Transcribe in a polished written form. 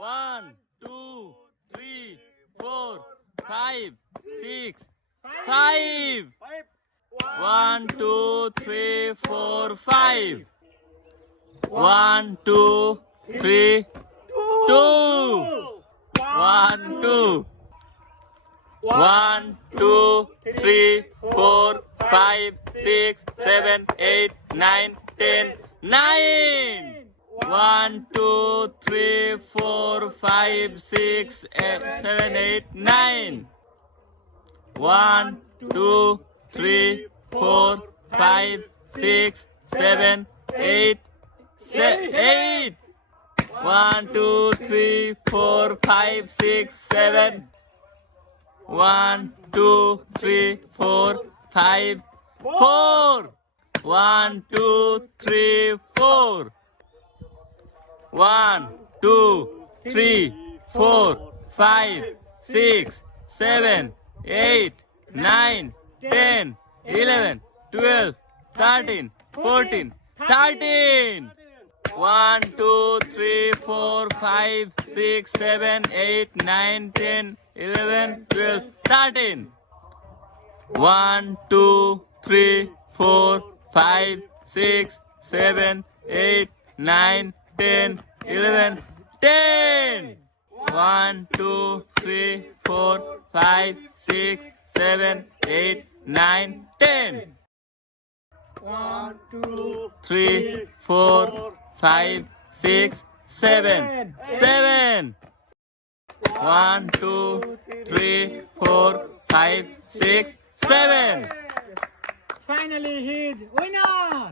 1, 2, 3, 4, 5, 6, 5. 1, 2, 3, 4, 5. 1, 2, 3, 2. 1, 2. 1, 2, 3, 4, 5, 6, 7, 8, 9, 10. 9. 1, 2, 3, 4, 5, 6, 7, 8, 9. 1, 2, 3, 4, 5, 6, 7, 8, 8. 1, 2, 3, 4, 5, 6, 7. 1, 2, 3, 4, 5, 4. 1, 2, 3, 4. 1, 2, 3, 4, 5, 6, 7, 8, 9, 10, 11, 12, 13, 14, 13. 1, 2, 3, 4, 5, 6, 7, 8, 9, 10, 11, 12, 13. 1, 2, 3, 4, 5, 6, 7, 8, 9, 10, 11, 10. 1, 2, 3, 4, 5, 6, 7, 8, 9, 10. 1, 2, 3, 4, 5, 6, 7, 7. 1, 2, 3, 4, 5, 6, 7. Finally, he's winner.